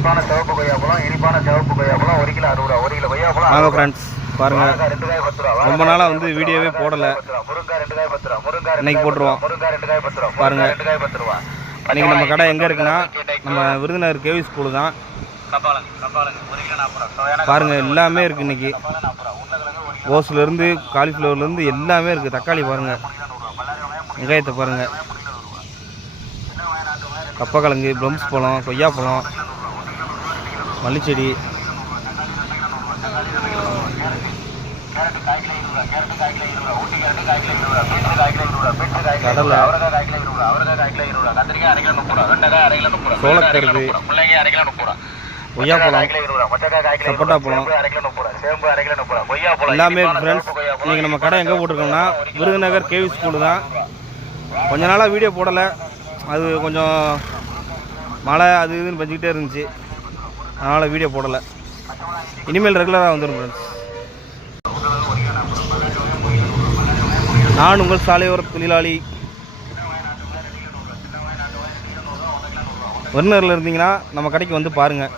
இனிப்பான சிவப்பு கொய்யாப்பழம் 1 கிலோ 60 ரூபா. 1 கிலோ கொய்யாப்பழம் வாங்க ஃப்ரெண்ட்ஸ் பாருங்க. 2 காய் 10 ரூபா. ரொம்ப நாளாக வந்து வீடியோவே போடலை, முருங்காய் 2 காய் 10 ரூபா. முருங்காய் இன்னைக்கு போட்டுருவோம். முருங்காய் 2 காய் 10 ரூபா. பாருங்க. 2 காய் 10 ரூபா. இன்னைக்கு நம்ம கடை எங்கே இருக்குன்னா நம்ம விருதுநகர் கேவி ஸ்கூலு தான். கப்பாலங்க 1 கிலோ 40 ரூபா. பாருங்க எல்லாமே இருக்குது இன்னைக்கு. கோஸ்லேருந்து காலிஃப்ளவர்லேருந்து எல்லாமே இருக்குது. தக்காளி பாருங்கள், வெங்காயத்தை பாருங்கள், கப்பக்கிழங்கு, ப்ளம்ஸ் பழம், கொய்யாப்பழம், மல்லிச்செடி, கடலை, சோளக்கருது, கொய்யாப்பழம், சப்போட்டா பழம் எல்லாமே ஃப்ரெண்ட்ஸ். இன்றைக்கி நம்ம கடை எங்கே போட்டிருக்கோம்னா விருதுநகர் கேவி ஸ்கூலு தான். கொஞ்ச நாளாக வீடியோ போடலை, அது கொஞ்சம் மழை அது இதுன்னு பெஞ்சிக்கிட்டே இருந்துச்சு, அதனால் வீடியோ போடலை. இனிமேல் ரெகுலராக வந்துடும் ஃப்ரெண்ட்ஸ். நான் உங்கள் சாலையோர தொழிலாளி. விருதுநகரில் இருந்தீங்கன்னா நம்ம கடைக்கு வந்து பாருங்கள்.